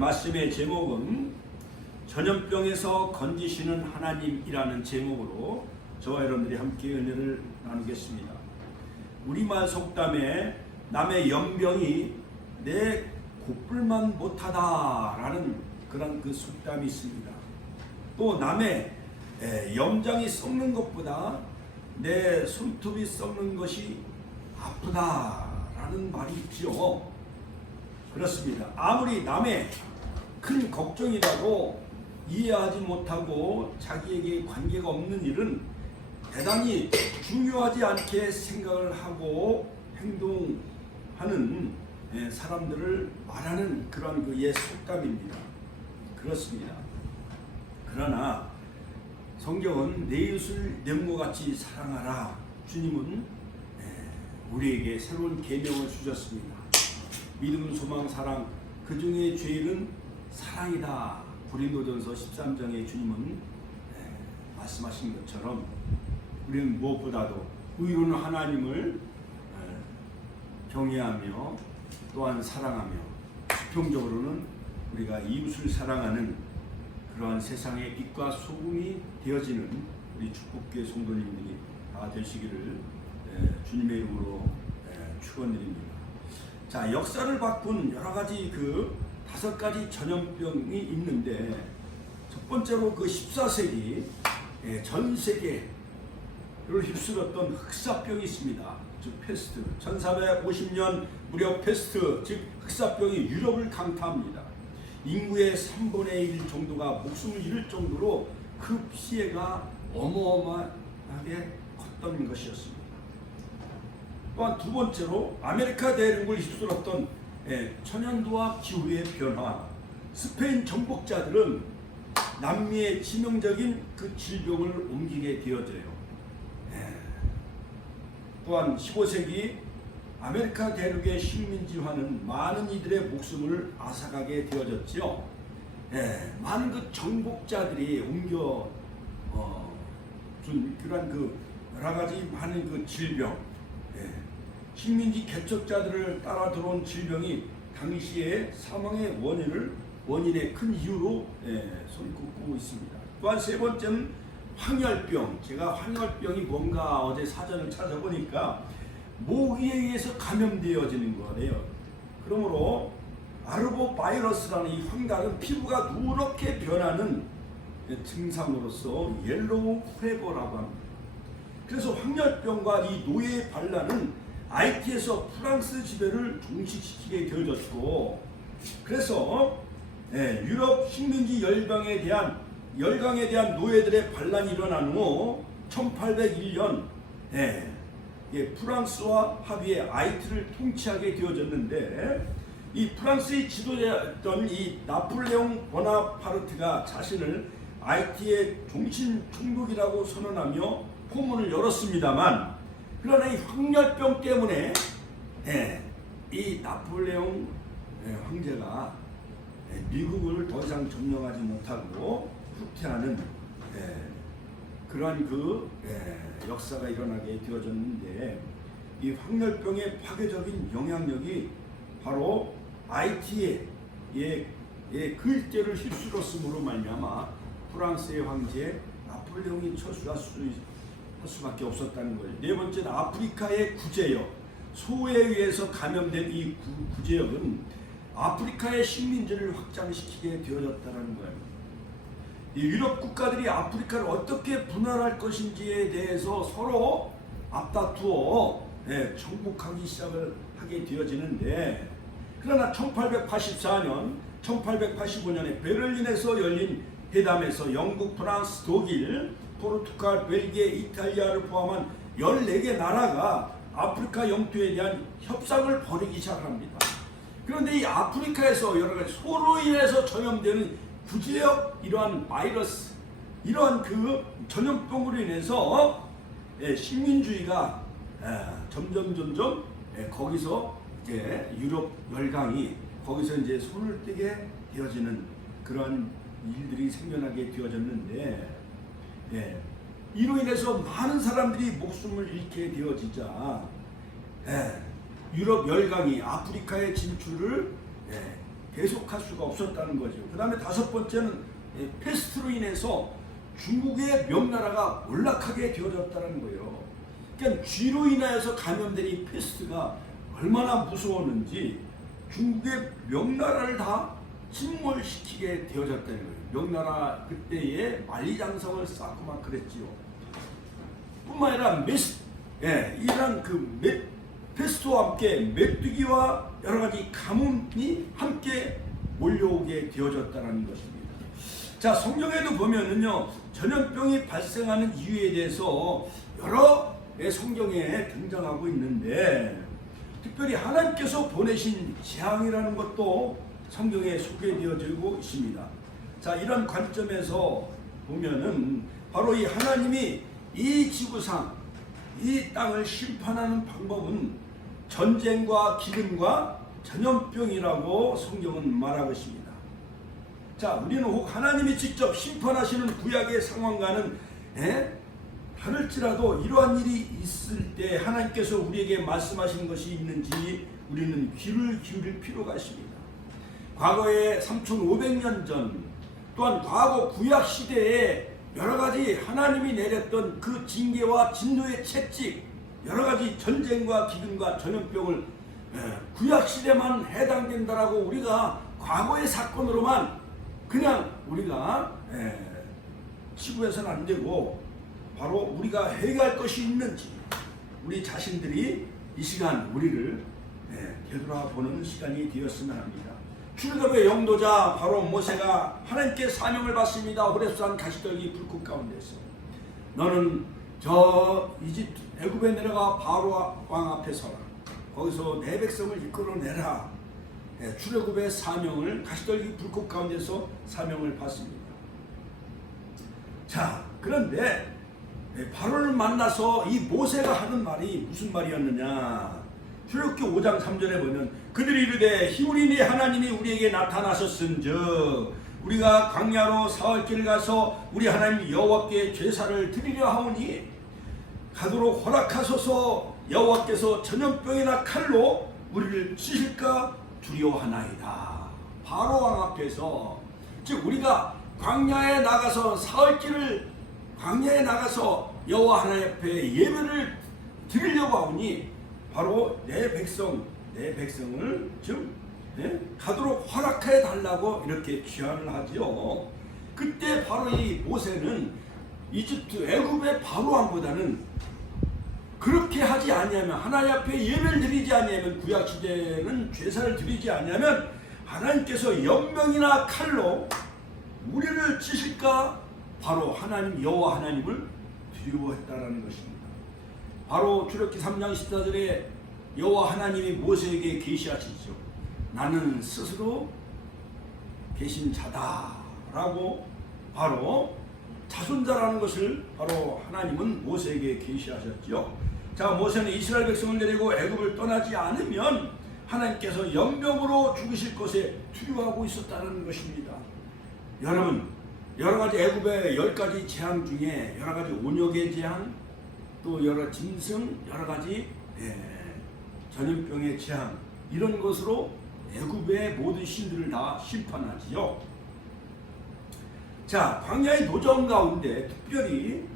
말씀의 제목은 전염병에서 건지시는 하나님이라는 제목으로 저와 여러분들이 함께 은혜를 나누겠습니다. 우리말 속담에 남의 연병이 내 곱불만 못하다라는 그런 그 속담이 있습니다. 또 남의 염장이 썩는 것보다 내 손톱이 썩는 것이 아프다라는 말이 있죠. 그렇습니다. 아무리 남의 큰 걱정이라도 이해하지 못하고 자기에게 관계가 없는 일은 대단히 중요하지 않게 생각을 하고 행동하는 사람들을 말하는 그런 그 옛 속담입니다. 그렇습니다. 그러나 성경은 내 이웃을 내 몸과 같이 사랑하라. 주님은 우리에게 새로운 계명을 주셨습니다. 믿음, 소망, 사랑, 그 중에 제일은 사랑이다. 고린도전서 13장에 주님은 말씀하신 것처럼 우리는 무엇보다도 의로운 하나님을 경외하며 또한 사랑하며 수평적으로는 우리가 이웃을 사랑하는 그러한 세상의 빛과 소금이 되어지는 우리 축복교회 성도님들이 다 되시기를 주님의 이름으로 축원드립니다. 자, 역사를 바꾼 여러 가지 그 5가지 전염병이 있는데 첫 번째로 그 14세기 전 세계를 휩쓸었던 흑사병이 있습니다. 즉 패스트. 1450년 무렵 패스트, 즉 흑사병이 유럽을 강타합니다. 인구의 3분의 1 정도가 목숨을 잃을 정도로 그 피해가 어마어마하게 컸던 것이었습니다. 또한 두 번째로 아메리카 대륙을 휩쓸었던 천연도와 기후의 변화. 스페인 정복자들은 남미의 치명적인 그 질병을 옮기게 되어져요. 또한 15세기 아메리카 대륙의 식민지화는 많은 이들의 목숨을 앗아가게 되어졌죠. 많은 그 정복자들이 옮겨 준 그런 그 여러 가지 많은 그 질병, 식민지 개척자들을 따라 들어온 질병이 당시의 사망의 원인의 큰 이유로 손꼽고 있습니다. 또한 세 번째는 황열병. 제가 황열병이 뭔가 어제 사전을 찾아보니까 모기에 의해서 감염되어지는 거래요. 그러므로 아르보바이러스라는 이 황달은 피부가 누렇게 변하는 증상으로서 옐로우 페버라고 합니다. 그래서 황열병과 이 노예의 반란은 IT에서 프랑스 지배를 종식시키게 되어졌고, 그래서 유럽 식민지 열강에 대한 노예들의 반란이 일어난 후 1801년 프랑스와 합의해 IT를 통치하게 되어졌는데, 이 프랑스의 지도자였던 이 나폴레옹 보나파르트가 자신을 IT의 종신 총독이라고 선언하며 포문을 열었습니다만, 그러나 이 황열병 때문에 이 나폴레옹 황제가 미국을 더 이상 점령하지 못하고 후퇴하는 그러한 그 역사가 일어나게 되어졌는데, 이 황열병의 파괴적인 영향력이 바로 IT의 그 일대를 휩쓸었음으로 말미암아 프랑스의 황제 나폴레옹이 철수할 수밖에 없었다는 거예요. 네 번째는 아프리카의 구제역. 소에 의해서 감염된 이 구제역은 아프리카의 식민지를 확장시키게 되어졌다는 거예요. 이 유럽 국가들이 아프리카를 어떻게 분할할 것인지에 대해서 서로 앞다투어 정복하기 시작을 하게 되어지는데, 그러나 1884년, 1885년에 베를린에서 열린 회담에서 영국, 프랑스, 독일, 포르투갈, 벨기에, 이탈리아를 포함한 14개 나라가 아프리카 영토에 대한 협상을 벌이기 시작합니다. 그런데 이 아프리카에서 여러 가지 소로 인해서 전염되는 구제역 이러한 바이러스, 이러한 그 전염병으로 인해서 식민주의가 점점 거기서 이제 유럽 열강이 거기서 이제 손을 떼게 되어지는 그런 일들이 생겨나게 되어졌는데, 이로 인해서 많은 사람들이 목숨을 잃게 되어지자 유럽 열강이 아프리카의 진출을 계속할 수가 없었다는 거죠. 그 다음에 다섯 번째는 패스트로 인해서 중국의 명나라가 몰락하게 되어졌다는 거예요. 그러니까 쥐로 인하여서 감염된 이 패스트가 얼마나 무서웠는지 중국의 명나라를 다 침몰시키게 되어졌다는 거예요. 명나라 그때에 만리장성을 쌓고 막 그랬지요. 뿐만 아니라 이런 패스트와 함께 메뚜기와 여러 가지 가뭄이 함께 몰려오게 되어졌다는 것입니다. 자, 성경에도 보면은요, 전염병이 발생하는 이유에 대해서 여러 성경에 등장하고 있는데, 특별히 하나님께서 보내신 재앙이라는 것도 성경에 소개되어지고 있습니다. 자, 이런 관점에서 보면은 바로 이 하나님이 이 지구상, 이 땅을 심판하는 방법은 전쟁과 기근과 전염병이라고 성경은 말하고 있습니다. 자, 우리는 혹 하나님이 직접 심판하시는 구약의 상황과는 다를지라도 이러한 일이 있을 때 하나님께서 우리에게 말씀하신 것이 있는지 우리는 귀를 기울일 필요가 있습니다. 과거에 3500년 전 또한 과거 구약 시대에 여러 가지 하나님이 내렸던 그 징계와 진노의 채찍, 여러 가지 전쟁과 기근과 전염병을 구약 시대만 해당된다라고 우리가 과거의 사건으로만 그냥 우리가 치부해서는 안 되고, 바로 우리가 해결할 것이 있는지 우리 자신들이 이 시간 우리를 되돌아보는 시간이 되었으면 합니다. 출애굽의 영도자 바로 모세가 하나님께 사명을 받습니다. 호렙산 가시떨기 불꽃 가운데서 너는 저 이집트 애굽에 내려가 바로 왕 앞에 서라. 거기서 내 백성을 이끌어내라. 출애굽의 사명을 가시떨기 불꽃 가운데서 사명을 받습니다. 자, 그런데 바로를 만나서 이 모세가 하는 말이 무슨 말이었느냐? 출애굽기 5장 3절에 보면 그들이 이르되 히브리니 하나님이 우리에게 나타나셨은즉 우리가 광야로 사흘길 가서 우리 하나님 여호와께 제사를 드리려 하오니 가도록 허락하소서. 여호와께서 전염병이나 칼로 우리를 치실까 두려워하나이다. 바로 왕 앞에서, 즉 우리가 광야에 나가서 사흘길을 광야에 나가서 여호와 하나님 앞에 예배를 드리려고 하오니 바로 내 백성을 즉 가도록 허락해 달라고 이렇게 귀환을 하지요. 그때 바로 이 모세는 이집트 애굽의 바로 왕보다는 그렇게 하지 아니하면, 하나님 앞에 예배를 드리지 아니하면, 구약 시대는 제사를 드리지 아니하면 하나님께서 연병이나 칼로 우리를 치실까 바로 하나님 여호와 하나님을 두려워했다라는 것입니다. 바로 출애굽기 3장 14절에 여호와 하나님이 모세에게 계시하시죠. 나는 스스로 계신 자다라고, 바로 자손자라는 것을 바로 하나님은 모세에게 계시하셨죠. 자, 모세는 이스라엘 백성을 데리고 애굽을 떠나지 않으면 하나님께서 연병으로 죽으실 것에 두려워하고 있었다는 것입니다. 여러분, 여러 가지 애굽의 10가지 재앙 중에 여러 가지 온역의 재앙, 또 여러 짐승, 여러 가지 전염병의 재앙, 이런 것으로 애굽의 모든 신들을 다 심판하지요. 자, 광야의 노정 가운데 특별히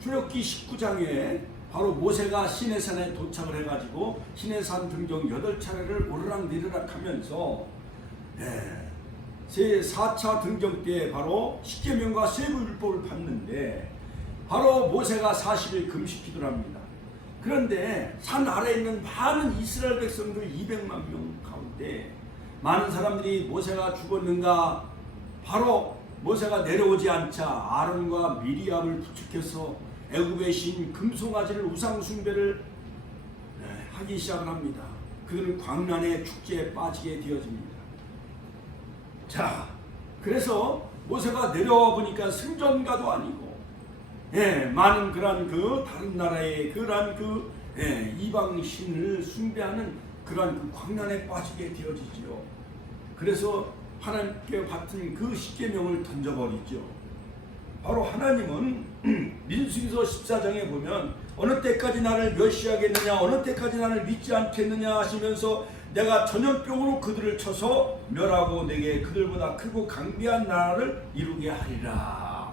출애굽기 19장에 바로 모세가 시내산에 도착을 해가지고 시내산 등정 8차례를 오르락내리락 하면서 제 4차 등정 때 바로 십계명과 세부율법을 받는데 바로 모세가 40일 금식기도를 합니다. 그런데 산 아래에 있는 많은 이스라엘 백성들 200만 명 가운데 많은 사람들이 모세가 죽었는가, 바로 모세가 내려오지 않자 아론과 미리암을 부축해서 애굽의 신 금송아지를 우상 숭배를 하기 시작을 합니다. 그들은 광란의 축제에 빠지게 되어집니다. 자, 그래서 모세가 내려와 보니까 승전가도 아니고 많은 그러한 다른 나라의 그러한 이방 신을 숭배하는 그러한 광란에 빠지게 되어지지요. 그래서 하나님께 받은 그 십계명을 던져버리죠. 바로 하나님은 민수기서 14장에 보면 어느 때까지 나를 멸시하겠느냐, 어느 때까지 나를 믿지 않겠느냐 하시면서 내가 전염병으로 그들을 쳐서 멸하고 내게 그들보다 크고 강대한 나라를 이루게 하리라.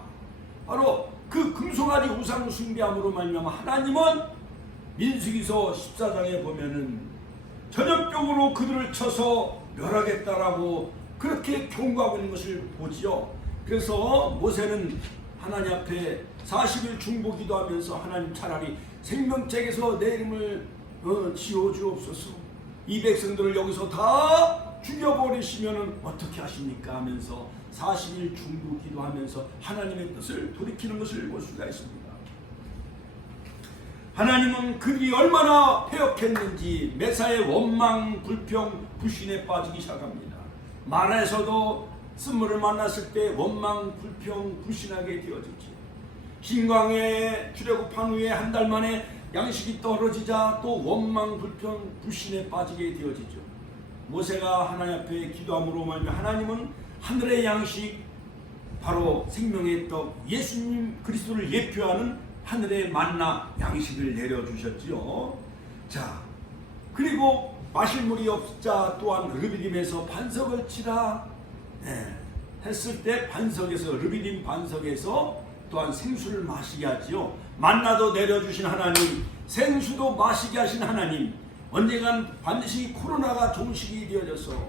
바로 그 금송아지 우상 숭배함으로 말미암아 하나님은 민수기서 14장에 보면은 전염병으로 그들을 쳐서 멸하겠다라고 그렇게 경고하고 있는 것을 보지요. 그래서 모세는 하나님 앞에 40일 중보 기도하면서 하나님 차라리 생명책에서 내 이름을 지워주옵소서. 이 백성들을 여기서 다 죽여버리시면 어떻게 하십니까 하면서 40일 중보 기도하면서 하나님의 뜻을 돌이키는 것을 볼 수가 있습니다. 하나님은 그들이 얼마나 패역했는지 매사에 원망, 불평, 불신에 빠지기 시작합니다. 마라에서도 쓴물을 만났을 때 원망, 불평, 불신하게 되어지죠. 흰광에 출애굽한 후에 한 달 만에 양식이 떨어지자 또 원망, 불평, 불신에 빠지게 되어지죠. 모세가 하나님 앞에 기도함으로 말미암아 하나님은 하늘의 양식, 바로 생명의 떡, 예수님 그리스도를 예표하는 하늘의 만나 양식을 내려주셨지요. 자, 그리고 마실 물이 없자 또한 르비딤에서 반석을 치라 했을 때 반석에서 르비딤 반석에서 또한 생수를 마시게 하지요. 만나도 내려주신 하나님, 생수도 마시게 하신 하나님, 언젠간 반드시 코로나가 종식이 되어져서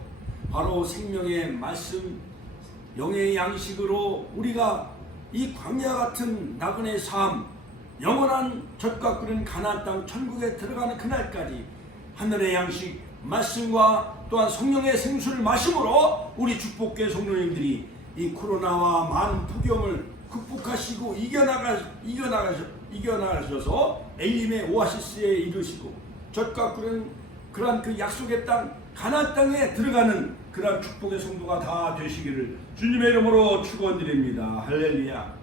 바로 생명의 말씀, 영의 양식으로 우리가 이 광야 같은 나그네 삶, 영원한 젖과 끓는 가나안 땅 천국에 들어가는 그날까지 하늘의 양식, 말씀과 또한 성령의 생수를 마심으로 우리 축복계 성도님들이 이 코로나와 많은 폭염을 극복하시고 이겨나가셔서 엘림의 오아시스에 이르시고 젖과 끓는 그러한 그 약속의 땅 가나안 땅에 들어가는 그러한 축복의 성도가 다 되시기를 주님의 이름으로 축원드립니다. 할렐루야.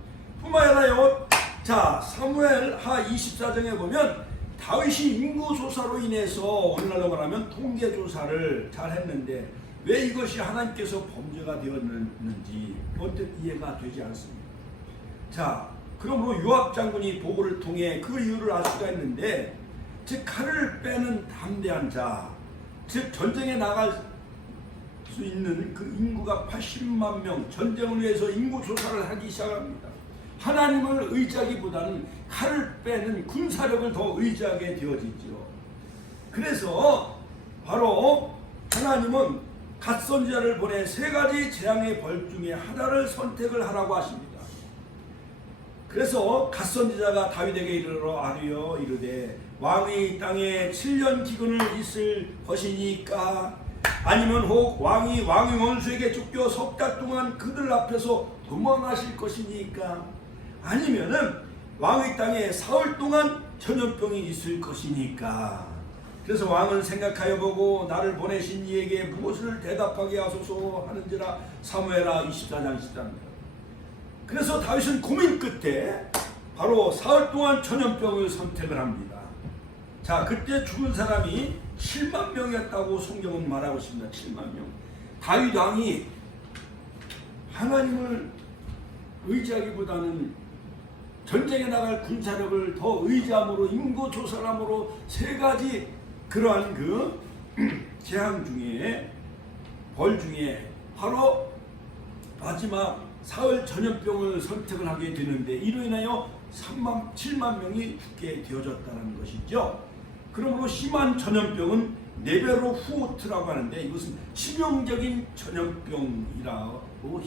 뿐만 아니라요. 자, 사무엘하 24장에 보면 다윗이 인구조사로 인해서 오늘날로 말하면 통계조사를 잘 했는데 왜 이것이 하나님께서 범죄가 되었는지 언뜻 이해가 되지 않습니다. 자, 그러므로 요압 장군이 보고를 통해 그 이유를 알 수가 있는데, 즉 칼을 빼는 담대한 자, 즉 전쟁에 나갈 수 있는 그 인구가 80만 명, 전쟁을 위해서 인구조사를 하기 시작합니다. 하나님을 의지하기보다는 칼을 빼는 군사력을 더 의지하게 되어지죠. 그래서 바로 하나님은 갓선지자를 보내 세 가지 재앙의 벌 중에 하나를 선택을 하라고 하십니다. 그래서 갓선지자가 다윗에게 아뢰어 이르되 왕이 땅에 7년 기근을 있을 것이니까, 아니면 혹 왕이 왕의 원수에게 쫓겨 석 달 동안 그들 앞에서 도망하실 것이니까, 아니면은 왕의 땅에 사흘 동안 전염병이 있을 것이니까. 그래서 왕은 생각하여 보고 나를 보내신 이에게 무엇을 대답하게 하소서 하는지라. 사무엘하 24장 14입니다. 그래서 다윗은 고민 끝에 바로 사흘 동안 전염병을 선택을 합니다. 자, 그때 죽은 사람이 7만 명이었다고 성경은 말하고 있습니다. 7만 명. 다윗 왕이 하나님을 의지하기보다는 전쟁에 나갈 군사력을 더 의지함으로 인구조사함으로 세 가지 그러한 그 재앙 중에 벌 중에 바로 마지막 사흘 전염병을 선택을 하게 되는데, 이로 인하여 7만 명이 죽게 되어졌다는 것이죠. 그러므로 심한 전염병은 네베로 후오트라고 하는데, 이것은 치명적인 전염병이라고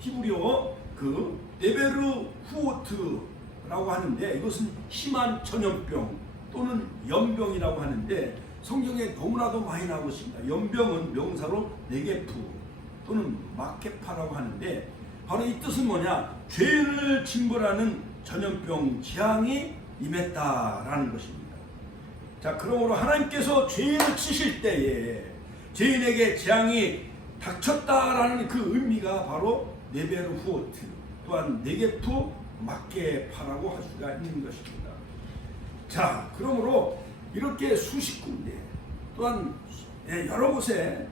히브리어 그 네베르 후오트라고 하는데, 이것은 심한 전염병 또는 연병이라고 하는데 성경에 너무나도 많이 나오고 있습니다. 연병은 명사로 네게프 또는 마케파라고 하는데, 바로 이 뜻은 뭐냐? 죄를 징벌하는 전염병 재앙이 임했다라는 것입니다. 자, 그러므로 하나님께서 죄를 치실 때에 죄인에게 재앙이 닥쳤다라는 그 의미가 바로 네베르 후오트 또한 네게프 마케파라고 할 수가 있는 것입니다. 자, 그러므로 이렇게 수십 군데 또한 여러 곳에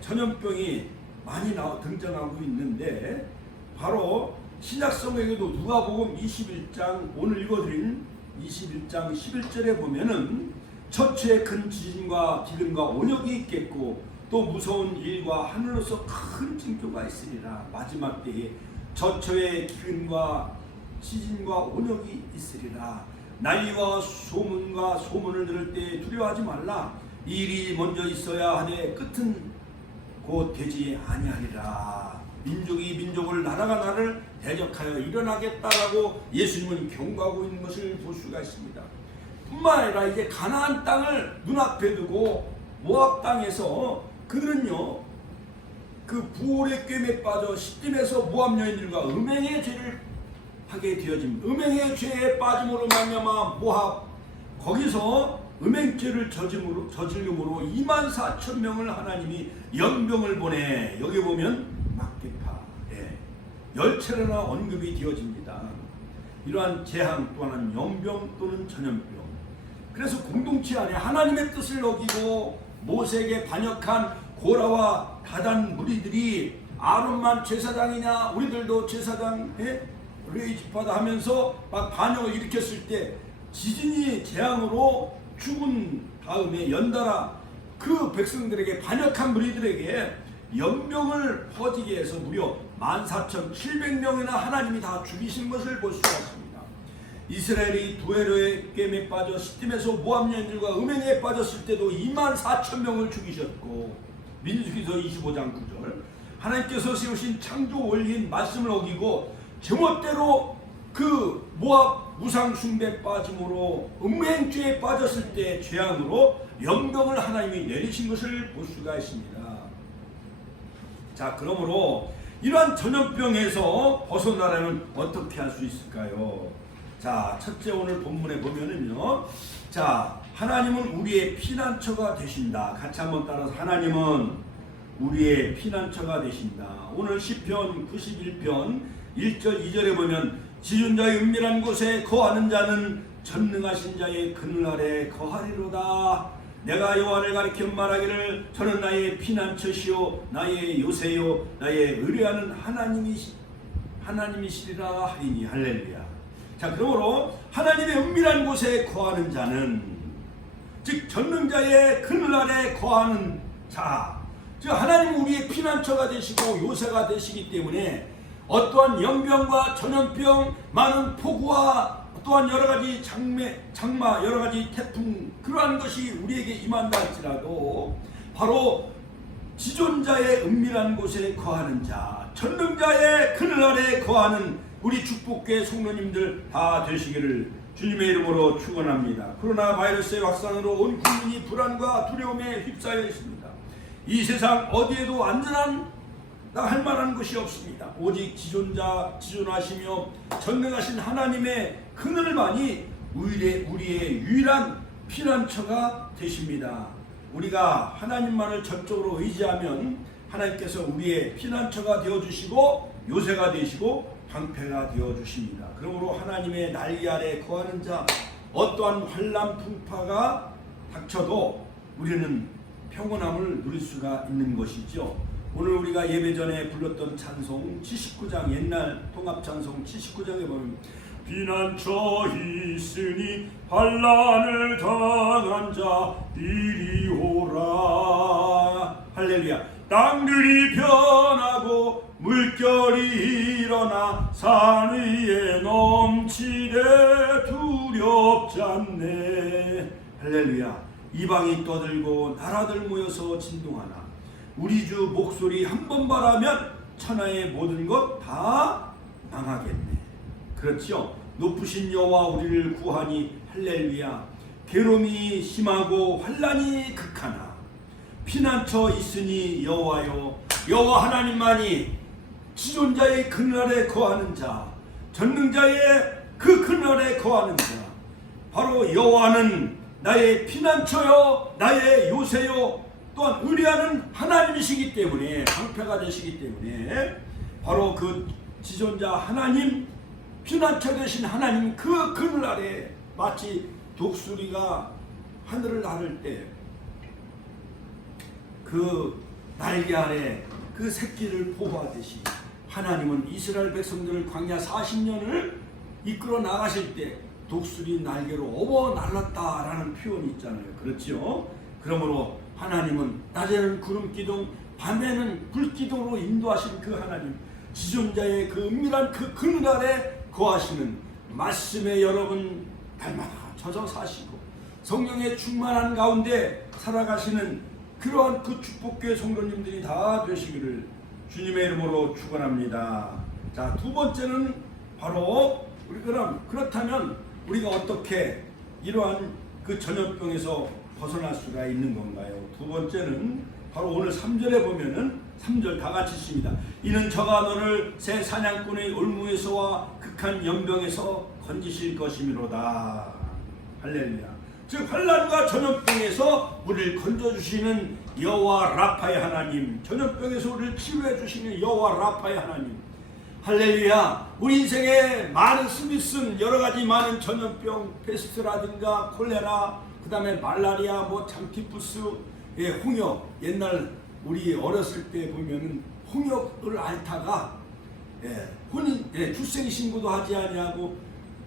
전염병이 많이 등장하고 있는데, 바로 신약성경에도 누가복음 21장 오늘 읽어드린 21장 11절에 보면은 처처에 큰 지진과 기근과 온역이 있겠고 또 무서운 일과 하늘로서 큰 징조가 있으리라. 마지막 때에 처처에 기근과 지진과 온역이 있으리라. 난리와 소문과 소문을 들을 때 두려워하지 말라. 이 일이 먼저 있어야 하되 끝은 곧 되지 아니하리라. 민족이 민족을, 나라가 나라를 대적하여 일어나겠다라고 예수님은 경고하고 있는 것을 볼 수가 있습니다. 뿐만 아니라 이제 가나안 땅을 눈앞에 두고 모압 땅에서 그들은요 그 부올의 꿰매에 빠져 시딤에서 모압 여인들과 음행의 죄를 하게 되어집니다. 음행의 죄에 빠짐으로 말미암아 모압 거기서 음행죄를 저질름으로 24,000명을 하나님이 연병을 보내. 여기 보면 막대파 열차례나 언급이 되어집니다. 이러한 재앙 또한 연병 또는 전염병. 그래서 공동체 안에 하나님의 뜻을 어기고 모세에게 반역한 고라와 다단 무리들이 아론만 제사장이냐 우리들도 제사장 레이지파다 하면서 막 반역을 일으켰을 때 지진이 재앙으로 죽은 다음에 연달아 그 백성들에게 반역한 무리들에게 연병을 퍼지게 해서 무려 14,700명이나 하나님이 다 죽이신 것을 볼 수가 있습니다. 이스라엘이 두에로의 꿰매에 빠져 시딤에서 모압 여인들과 음행에 빠졌을 때도 24,000명을 죽이셨고, 민수기서 25장 9절 하나님께서 세우신 창조 원리인 말씀을 어기고 제멋대로 그 모압 우상 숭배에 빠짐으로 음행죄에 빠졌을 때 재앙으로 연병을 하나님이 내리신 것을 볼 수가 있습니다. 자, 그러므로 이러한 전염병에서 벗어나려면 어떻게 할 수 있을까요? 자, 첫째 오늘 본문에 보면은요, 자, 하나님은 우리의 피난처가 되신다. 같이 한번 따라서 하나님은 우리의 피난처가 되신다. 오늘 시편 91편 1절 2절에 보면 지존자의 은밀한 곳에 거하는 자는 전능하신 자의 그늘 아래 거하리로다. 내가 여호와를 가리켜 말하기를 저는 나의 피난처시요 나의 요새요 나의 의뢰하는 하나님이시리라 하리니. 할렐루야. 자, 그러므로 하나님의 은밀한 곳에 거하는 자는, 즉 전능자의 그늘 아래 거하는 자, 즉 하나님은 우리의 피난처가 되시고 요새가 되시기 때문에 어떠한 연병과 전염병, 많은 폭우와 또한 여러가지 장마, 여러가지 태풍, 그러한 것이 우리에게 임한다 할지라도 바로 지존자의 은밀한 곳에 거하는 자, 전능자의 그늘 아래 거하는 우리 축복교회 성도님들 다 되시기를 주님의 이름으로 축원합니다. 코로나 바이러스의 확산으로 온 국민이 불안과 두려움에 휩싸여 있습니다. 이 세상 어디에도 안전한 할 만한 것이 없습니다. 오직 지존하시며 전능하신 하나님의 그늘만이 우리의 유일한 피난처가 되십니다. 우리가 하나님만을 전적으로 의지하면 하나님께서 우리의 피난처가 되어주시고 요새가 되시고 방패가 되어주십니다. 그러므로 하나님의 날개 아래 거하는 자, 어떠한 환난 풍파가 닥쳐도 우리는 평온함을 누릴 수가 있는 것이죠. 오늘 우리가 예배 전에 불렀던 찬송 79장, 옛날 통합찬송 79장에 보면 피난처 있으니 환난을 당한 자 이리 오라. 할렐루야. 땅들이 변하고 물결이 일어나 산 위에 넘치되 두렵지 않네. 할렐루야. 이방이 떠들고 나라들 모여서 진동하나 우리 주 목소리 한 번 말하면 천하의 모든 것 다 망하겠네. 그렇죠. 높으신 여호와 우리를 구하니. 할렐루야. 괴로움이 심하고 환난이 극하나 피난처 있으니 여호와여, 여호와 하나님만이 지존자의 그늘 아래 거하는 자, 전능자의 그 그늘 아래 거하는 자, 바로 여호와는 나의 피난처요 나의 요새요 또한 의뢰하는 하나님이시기 때문에, 방패가 되시기 때문에 바로 그 지존자 하나님, 피난처 되신 하나님 그 그늘 아래 마치 독수리가 하늘을 나를 때 그 날개 아래 그 새끼를 보호하듯이 하나님은 이스라엘 백성들을 광야 40년을 이끌어 나가실 때 독수리 날개로 업어 날랐다라는 표현이 있잖아요. 그렇죠? 그러므로 하나님은 낮에는 구름 기둥, 밤에는 불 기둥으로 인도하신 그 하나님, 지존자의 그 은밀한 그 그늘 아래 거하시는 말씀에 여러분 날마다 젖어 사시고 성령의 충만한 가운데 살아가시는 그러한 그 축복교회 성도님들이 다 되시기를 주님의 이름으로 축원합니다. 자, 두 번째는 바로 우리 그렇다면 우리가 어떻게 이러한 그 전염병에서 벗어날 수가 있는 건가요? 두 번째는 바로 오늘 3절에 보면은 3절 다 같이 읽습니다. 이는 저가 너를 새 사냥꾼의 올무에서와 극한 연병에서 건지실 것이미로다. 할렐루야. 즉 환난과 전염병에서 우리를 건져주시는 여호와 라파의 하나님, 전염병에서 우리를 치유해 주시는 여호와 라파의 하나님. 할렐루야. 우리 인생에 많은 스미슨 여러가지 많은 전염병, 페스트라든가 콜레라, 그 다음에 말라리아, 장티푸스, 홍역. 옛날 우리 어렸을 때 보면은 홍역을 앓다가 출생 신고도 하지 아니하고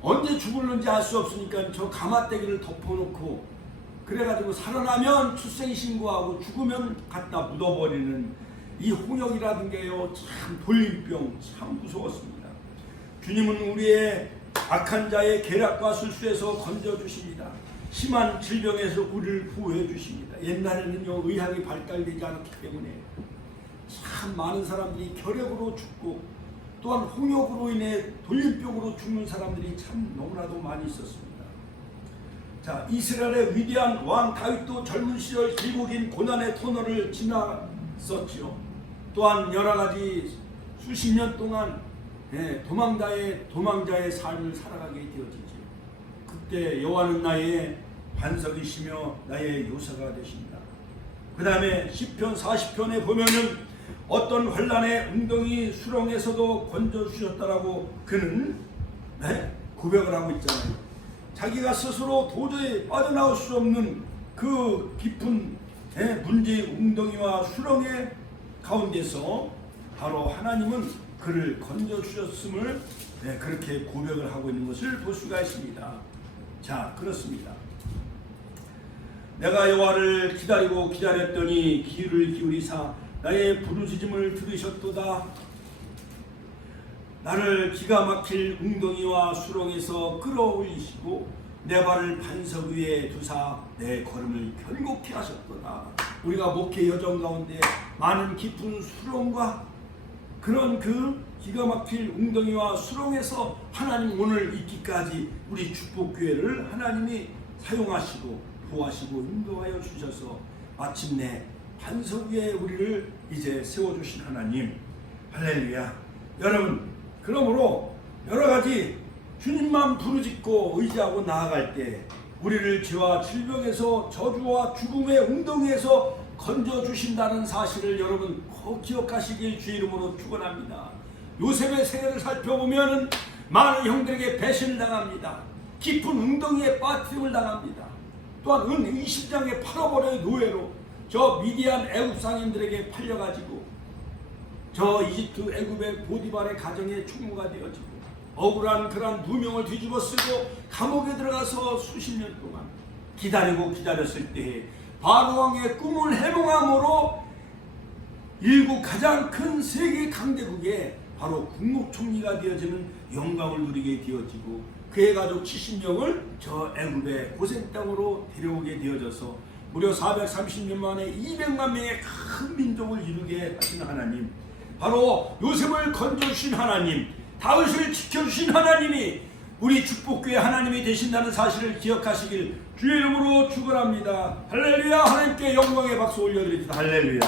언제 죽을는지 알 수 없으니까 저 가마떼기를 덮어놓고 그래가지고 살아나면 출생 신고하고 죽으면 갖다 묻어버리는 이 홍역이라는 게요, 참 돌림병, 참 무서웠습니다. 주님은 우리의 악한 자의 계략과 술수에서 건져주십니다. 심한 질병에서 우리를 구해 주십니다. 옛날에는요, 의학이 발달되지 않았기 때문에 참 많은 사람들이 결핵으로 죽고 또한 홍역으로 인해 돌림병으로 죽는 사람들이 참 너무나도 많이 있었습니다. 자, 이스라엘의 위대한 왕 다윗도 젊은 시절 길고 긴 고난의 터널을 지났었지요. 또한 여러 가지 수십 년 동안 도망자의 삶을 살아가게 되어지죠. 그때 여호와는 나의 반석이시며 나의 요새가 되신다. 그 다음에 시편 40편에 보면은 어떤 환난의 웅덩이 수렁에서도 건져주셨다라고 그는 고백을 하고 있잖아요. 자기가 스스로 도저히 빠져나올 수 없는 그 깊은 문제의 웅덩이와 수렁의 가운데서 바로 하나님은 그를 건져주셨음을 그렇게 고백을 하고 있는 것을 볼 수가 있습니다. 자, 그렇습니다. 내가 여호와를 기다리고 기다렸더니 귀를 기울이사 나의 부르짖음을 들으셨도다. 나를 기가 막힐 웅덩이와 수렁에서 끌어올리시고 내 발을 반석 위에 두사 내 걸음을 견고케 하셨도다. 우리가 목회 여정 가운데 많은 깊은 수렁과 그런 그 기가 막힐 웅덩이와 수렁에서 하나님 오늘 있기까지 우리 축복교회를 하나님이 사용하시고 보호하시고 인도하여 주셔서 마침내 반석 위에 우리를 이제 세워주신 하나님. 할렐루야. 여러분, 그러므로 여러가지 주님만 부르짖고 의지하고 나아갈 때 우리를 죄와 질병에서 저주와 죽음의 웅덩이에서 건져주신다는 사실을 여러분 꼭 기억하시길 주 이름으로 축원합니다. 요셉의 생애를 살펴보면 많은 형들에게 배신을 당합니다. 깊은 웅덩이에 빠뜨림을 당합니다. 또한 은 20장에 팔아버려의 노예로 저 미디안 애굽 상인들에게 팔려가지고 저 이집트 애굽의 보디발의 가정의 총무가 되어지고 억울한 그런 누명을 뒤집어 쓰고 감옥에 들어가서 수십 년 동안 기다렸을 때에 바로 왕의 꿈을 해몽함으로 일국 가장 큰 세계 강대국의 바로 국무총리가 되어지는 영광을 누리게 되어지고 그의 가족 70명을 저 애굽의 고센 땅으로 데려오게 되어져서 무려 430년 만에 200만 명의 큰 민족을 이루게 하시는 하나님, 바로 요셉을 건져주신 하나님, 다윗을 지켜주신 하나님이 우리 축복교회 하나님이 되신다는 사실을 기억하시길 주의 이름으로 축원합니다. 할렐루야. 하나님께 영광의 박수 올려드립니다. 할렐루야.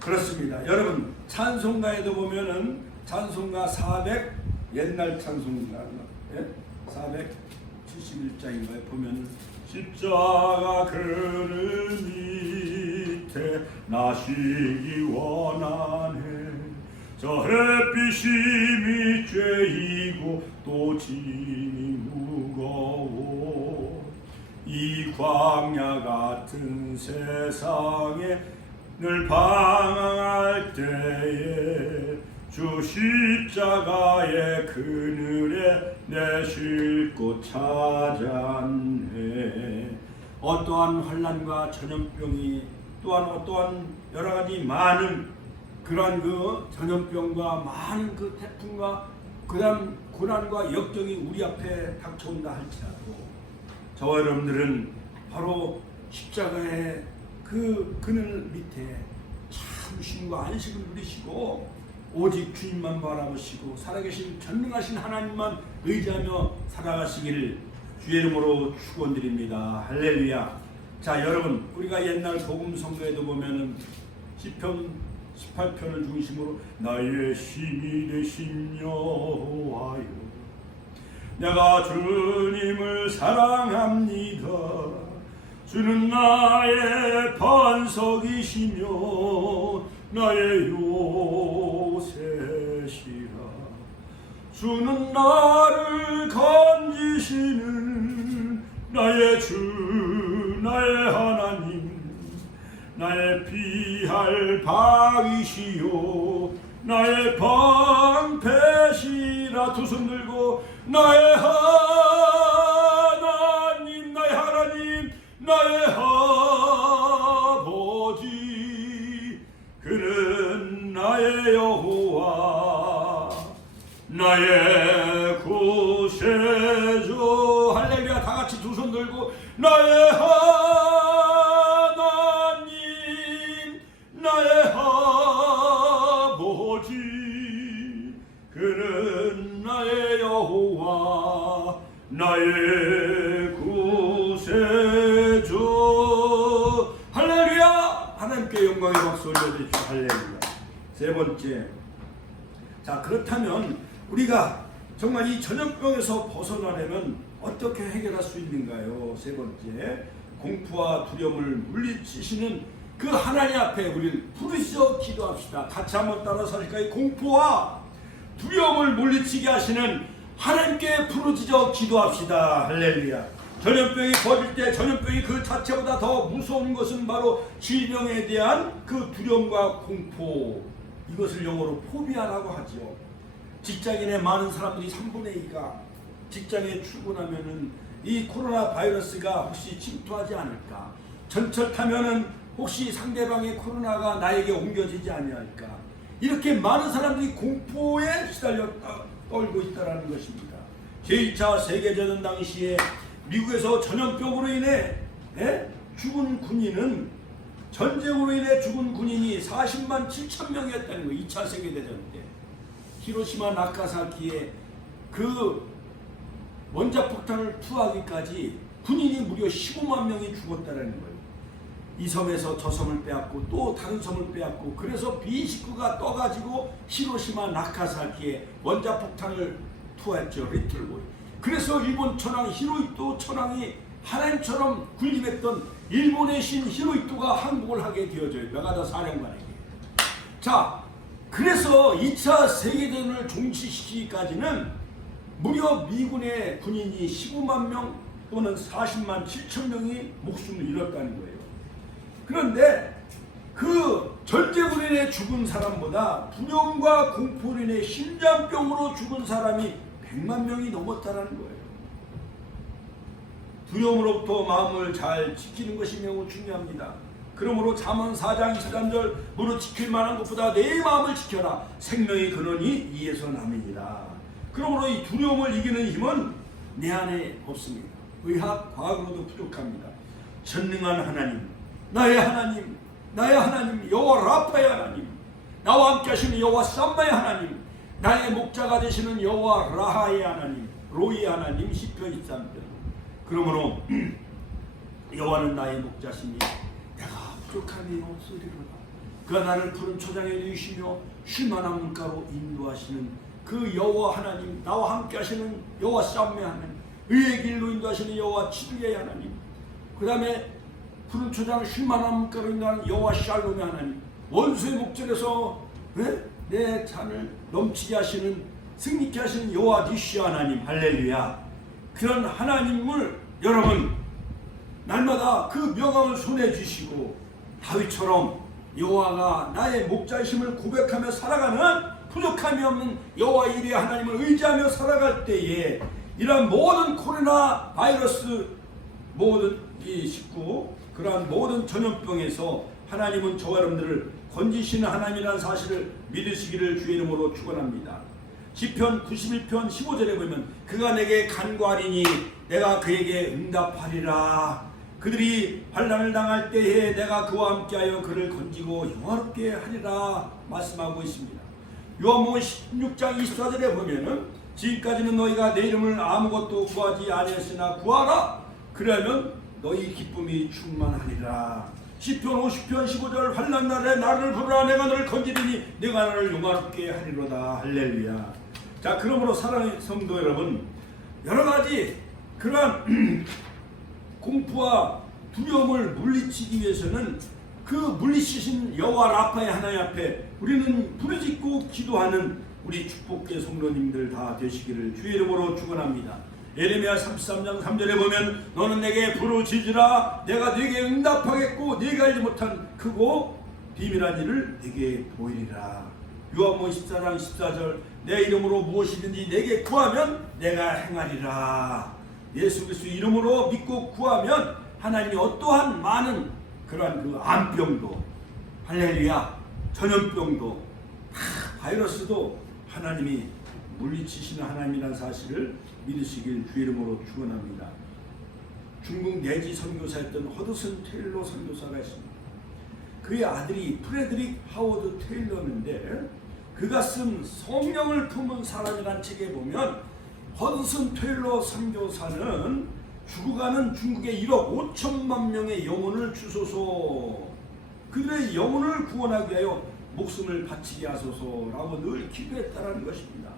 그렇습니다. 여러분, 찬송가에도 보면은 찬송가 400 옛날 찬송가 471장인가요? 보면은 십자가 그늘 밑에 나시기 원하네. 저 햇빛이 밑죄이고 또 짐이 무거워. 이 광야 같은 세상에 늘 방황할 때에 주 십자가의 그늘에 내 쉴 곳 찾았네. 어떠한 환난과 전염병이 또한 어떠한 여러 가지 많은 그러한 그 전염병과 많은 그 태풍과 그다음 고난과 역경이 우리 앞에 닥쳐온다 할지라도 저와 여러분들은 바로 십자가의 그 그늘 밑에 참 쉼과 안식을 누리시고 오직 주님만 바라보시고 살아계신 전능하신 하나님만 의지하며 살아가시기를 주의 이름으로 축원드립니다. 할렐루야. 자, 여러분, 우리가 옛날 복음 성경에도 보면은 시편 18편을 중심으로 나의 힘이 되신 여호와여 내가 주님을 사랑합니다. 주는 나의 반석이시며 나의 요새시라. 주는 나를 건지시는 나의 주 나의 하나님 나의 피할 바위시요 나의 방패시라. 두 손 들고 나의 하나님 나의 하나님 나의 아버지 그는 나의 여호와 나의 구세주. 할렐루야. 다같이 두 손 들고 나의 하나님 나의 아버지 그는 나의 여호와 나의 구세주. 할렐루야. 하나님께 영광의 박수 올려주십시오. 할렐루야. 세 번째, 자, 그렇다면 우리가 정말 이 전염병에서 벗어나려면 어떻게 해결할 수 있는가요? 세 번째, 공포와 두려움을 물리치시는 그 하나님 앞에 우리를 부르짖어 기도합시다. 같이 한번 따라서 하실까요? 공포와 두려움을 물리치게 하시는 하나님께 부르짖어 기도합시다. 할렐루야. 전염병이 퍼질 때 전염병이 그 자체보다 더 무서운 것은 바로 질병에 대한 그 두려움과 공포, 이것을 영어로 포비아라고 하죠. 직장인의 많은 사람들이 3분의 2가 직장에 출근하면은 이 코로나 바이러스가 혹시 침투하지 않을까, 전철 타면은 혹시 상대방의 코로나가 나에게 옮겨지지 아니할까, 이렇게 많은 사람들이 공포에 시달려 떨고 있다는 것입니다. 제2차 세계대전 당시에 미국에서 전염병으로 인해 죽은 군인은, 전쟁으로 인해 죽은 군인이 40만 7천 명이었다는 거예요. 2차 세계대전 때 히로시마 나가사키에 그 원자폭탄을 투하기까지 군인이 무려 15만 명이 죽었다는 거예요. 이 섬에서 저 섬을 빼앗고 또 다른 섬을 빼앗고, 그래서 B-29가 떠가지고 히로시마 나가사키에 원자폭탄을 투하했죠. 리틀보이. 그래서 일본 천황 히로히토 천황이 하나님처럼 군림했던 일본의 신 히로히토가 항복을 하게 되어져요. 메가다 사령관에게. 자, 그래서 2차 세계대전을 종식시키기까지는 무려 미군의 군인이 15만 명 또는 40만 7천 명이 목숨을 잃었다는 거예요. 그런데 그 전쟁으로 인해 죽은 사람보다 두려움과 공포로 인해 심장병으로 죽은 사람이 100만 명이 넘었다는 거예요. 두려움으로부터 마음을 잘 지키는 것이 매우 중요합니다. 그러므로 잠언 4장 23절 무릇 지킬 만한 것보다 내 마음을 지켜라. 생명의 근원이 이에서 남이니라. 그러므로 이 두려움을 이기는 힘은 내 안에 없습니다. 의학, 과학으로도 부족합니다. 전능한 하나님, 나의 하나님, 나의 하나님, 여호와 라파의 하나님, 나와 함께 하시는 여호와 쌈마의 하나님, 나의 목자가 되시는 여호와 라하의 하나님, 로이의 하나님. 시편 23편. 그러므로 여호와는 나의 목자시니 내가 부족함이 없으리로다. 그가 나를 푸른 초장에 누이시며 쉴만한 물가로 인도하시는 그 여호와 하나님, 나와 함께 하시는 여호와 쌈마의 하나님, 의의 길로 인도하시는 여호와 치두의 하나님, 그 다음에 푸른 초장 쉴만한 물가로 인도하는 여호와 샬롬의 하나님, 원수의 목전에서 내 잔을 넘치게 하시는, 승리케 하시는 여호와 니시 하나님. 할렐루야. 그런 하나님을 여러분 날마다 그 명함을 손에 쥐시고 다윗처럼 여호와가 나의 목자이심을 고백하며 살아가는, 부족함이 없는 여호와 이레 하나님을 의지하며 살아갈 때에 이러한 모든 코로나 바이러스, 모든 이19 그러한 모든 전염병에서 하나님은 저와 여러분들을 건지시는 하나님이라는 사실을 믿으시기를 주의 이름으로 축원합니다. 시편 91편 15절에 보면 그가 내게 간구하리니 내가 그에게 응답하리라. 그들이 환난을 당할 때에 내가 그와 함께하여 그를 건지고 영화롭게 하리라 말씀하고 있습니다. 요한복음 16장 24절에 보면은 지금까지는 너희가 내 이름을 아무것도 구하지 아니했으나 구하라. 그러면 너희 기쁨이 충만하리라. 시편 50편 15절 환난 날에 나를 부르라. 내가 너를 건지리니 내가 너를 영화롭게 하리로다. 할렐루야. 자, 그러므로 사랑하는 성도 여러분, 여러 가지 그러한 공포와 두려움을 물리치기 위해서는 그 물리치신 여호와 라파의 하나님 앞에 우리는 부르짖고 기도하는 우리 축복계 성도님들 다 되시기를 주의 이름으로 축원합니다. 예레미야 33장 3절에 보면 너는 내게 부르짖으라. 내가 네게 응답하겠고 네가 알지 못한 크고 비밀한 일을 네게 보이리라. 요한복음 14장 14절 내 이름으로 무엇이든지 내게 구하면 내가 행하리라. 예수 그리스도 이름으로 믿고 구하면 하나님이 어떠한 많은 그러한 그 암병도, 할렐루야, 전염병도, 바이러스도 하나님이 물리치시는 하나님이라는 사실을 믿으시길 주의 이름으로 축원합니다. 중국 내지 선교사였던 허드슨 테일러 선교사가 있습니다. 그의 아들이 프레드릭 하워드 테일러인데 그가 쓴 성령을 품은 사람이라는 책에 보면 허드슨 테일러 선교사는 죽어가는 중국의 1억 5천만 명의 영혼을 주소서, 그들의 영혼을 구원하기 위하여 목숨을 바치게 하소서라고 늘 기도했다는 것입니다.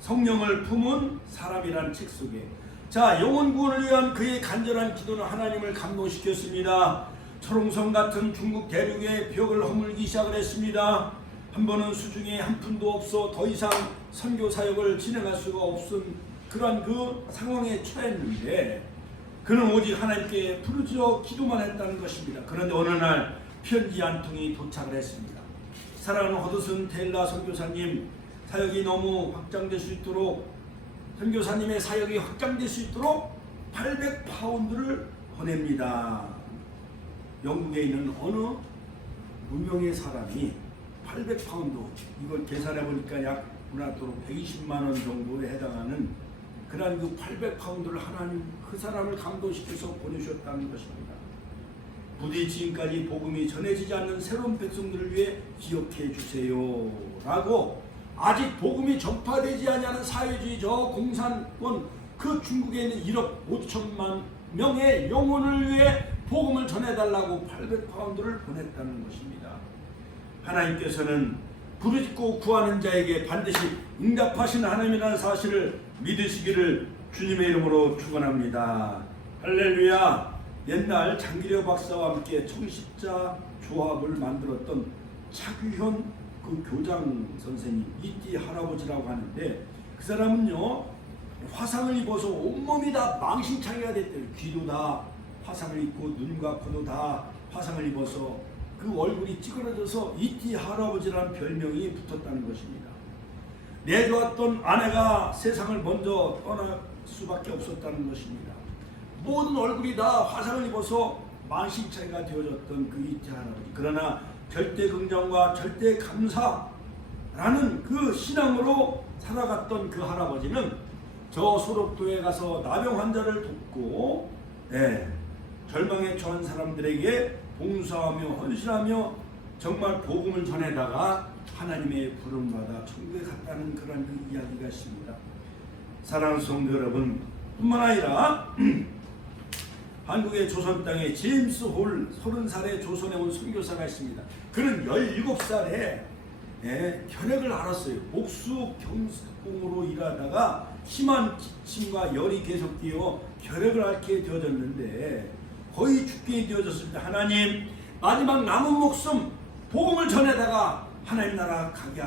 성령을 품은 사람이라는 책 속에 자, 영혼 구원을 위한 그의 간절한 기도는 하나님을 감동시켰습니다. 철옹성 같은 중국 대륙의 벽을 허물기 시작을 했습니다. 한 번은 수중에 한 푼도 없어 더 이상 선교 사역을 진행할 수가 없은 그러한 그 상황에 처했는데 그는 오직 하나님께 부르짖어 기도만 했다는 것입니다. 그런데 어느 날 편지 한 통이 도착을 했습니다. 사랑하는 허드슨 테일러 선교사님, 사역이 너무 확장될 수 있도록, 선교사님의 사역이 확장될 수 있도록 800파운드를 보냅니다. 영국에 있는 어느 무명의 사람이 800파운드, 이걸 계산해 보니까 약 우리나라 돈으로 120만 원 정도에 해당하는 그러한 그 800파운드를 하나님 그 사람을 감동시켜서 보내주셨다는 것입니다. 부디 지금까지 복음이 전해지지 않는 새로운 백성들을 위해 기억해 주세요 라고, 아직 복음이 전파되지 않는 사회주의 저 공산권 그 중국에 있는 1억 5천만 명의 영혼을 위해 복음을 전해달라고 800파운드를 보냈다는 것입니다. 하나님께서는 부르짖고 구하는 자에게 반드시 응답하시는 하나님이라는 사실을 믿으시기를 주님의 이름으로 축원합니다. 할렐루야. 옛날 장기려 박사와 함께 청십자 조합을 만들었던 차규현 그 교장 선생님, 이띠 할아버지라고 하는데 그 사람은요 화상을 입어서 온몸이 다 망신창이가 됐대요. 귀도 다 화상을 입고 눈과 코도 다 화상을 입어서 그 얼굴이 찌그러져서 이띠 할아버지라는 별명이 붙었다는 것입니다. 내놓았던 아내가 세상을 먼저 떠날 수밖에 없었다는 것입니다. 모든 얼굴이 다 화상을 입어서 망신창이가 되어졌던 그 이띠 할아버지, 그러나 절대 긍정과 절대 감사라는 그 신앙으로 살아갔던 그 할아버지는 저 소록도에 가서 나병 환자를 돕고 절망에 처한 사람들에게 봉사하며 헌신하며 정말 복음을 전해다가 하나님의 부름받아 천국에 갔다는 그런 그 이야기가 있습니다. 사랑하는 성도 여러분, 뿐만 아니라 한국의 조선 땅에 제임스 홀 30살의 조선에 온 선교사가 있습니다. 그는 17살에 혈액을 앓았어요. 목수 경수공으로 일하다가 심한 기침과 열이 계속되어 혈액을 앓게 되어졌는데 거의 죽게 되어졌을 때 하나님, 마지막 남은 목숨 복음을 전해다가 하나님 나라 가게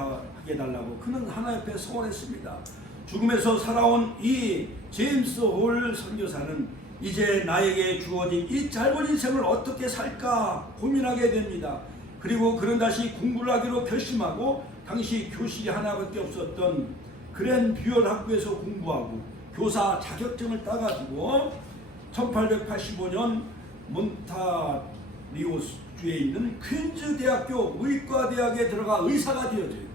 해달라고 그는 하나님 앞에 소원했습니다. 죽음에서 살아온 이 제임스 홀 선교사는 이제 나에게 주어진 이 짧은 인생을 어떻게 살까 고민하게 됩니다. 그리고 그는 다시 공부를 하기로 결심하고 당시 교실이 하나밖에 없었던 그랜 뷰얼 학교에서 공부하고 교사 자격증을 따가지고 1885년 몬타리오주에 있는 퀸즈 대학교 의과대학에 들어가 의사가 되어져요.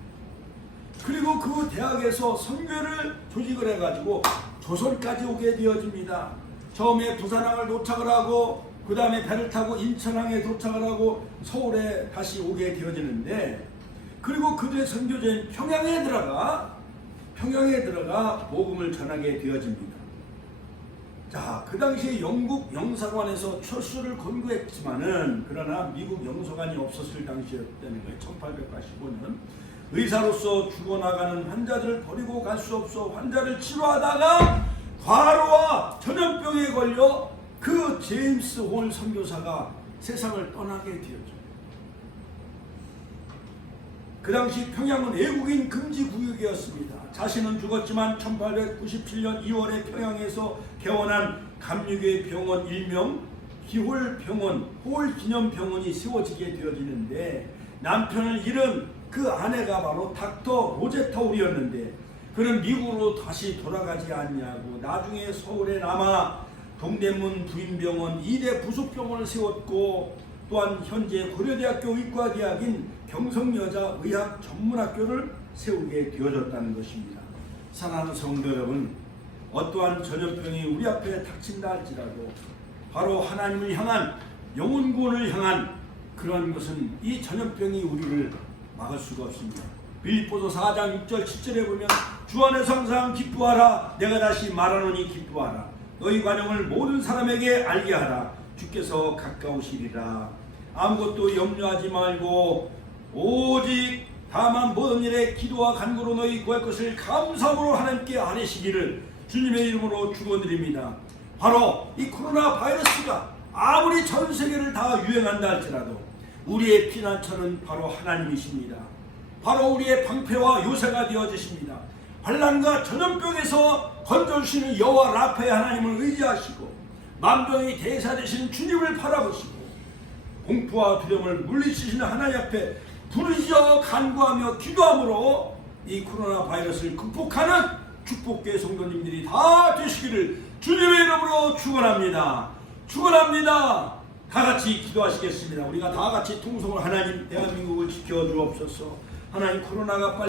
그리고 그 대학에서 선교를 조직을 해가지고 조선까지 오게 되어집니다. 처음에 부산항을 도착을 하고 그 다음에 배를 타고 인천항에 도착을 하고 서울에 다시 오게 되어지는데, 그리고 그들의 선교지인 평양에 들어가 복음을 전하게 되어집니다. 자, 그 당시에 영국 영사관에서 철수를 권고했지만은, 그러나 미국 영사관이 없었을 당시였다는 거예요. 1885년. 의사로서 죽어나가는 환자들을 버리고 갈 수 없어 환자를 치료하다가 과로와 전염병에 걸려 그 제임스 홀 선교사가 세상을 떠나게 되었죠. 그 당시 평양은 외국인 금지 구역이었습니다. 자신은 죽었지만 1897년 2월에 평양에서 개원한 감리교회 병원 일명 기홀병원, 홀기념병원이 세워지게 되어지는데, 남편을 잃은 그 아내가 바로 닥터 로제타 홀이었는데, 그는 미국으로 다시 돌아가지 않냐고 나중에 서울에 남아 동대문 부인병원 2대 부속병원을 세웠고, 또한 현재 고려대학교 의과대학인 경성여자의학 전문학교를 세우게 되어졌다는 것입니다. 사랑하는 성도 여러분, 어떠한 전염병이 우리 앞에 닥친다 할지라도 바로 하나님을 향한 영혼구원을 향한 그러한 것은 이 전염병이 우리를 막을 수가 없습니다. 빌립보서 4장 6절 7절에 보면 주 안에서 항상 기뻐하라. 내가 다시 말하노니 기뻐하라. 너희 관용을 모든 사람에게 알게 하라. 주께서 가까우시리라. 아무것도 염려하지 말고 오직 다만 모든 일에 기도와 간구로 너희 구할 것을 감사함으로 하나님께 아뢰시기를 주님의 이름으로 축원드립니다. 바로 이 코로나 바이러스가 아무리 전 세계를 다 유행한다 할지라도 우리의 피난처는 바로 하나님이십니다. 바로 우리의 방패와 요새가 되어주십니다. 환난과 전염병에서 건져주시는 여호와 라파의 하나님을 의지하시고 만병의 대사 되신 주님을 바라보시고 공포와 두려움을 물리치시는 하나님 앞에 부르짖어 간구하며 기도함으로 이 코로나 바이러스를 극복하는 축복교회 성도님들이 다 되시기를 주님의 이름으로 축원합니다. 축원합니다. 다 같이 기도하시겠습니다. 우리가 다 같이 통성을 하나님 대한민국을 지켜주옵소서. 하나님 코로나가 빨리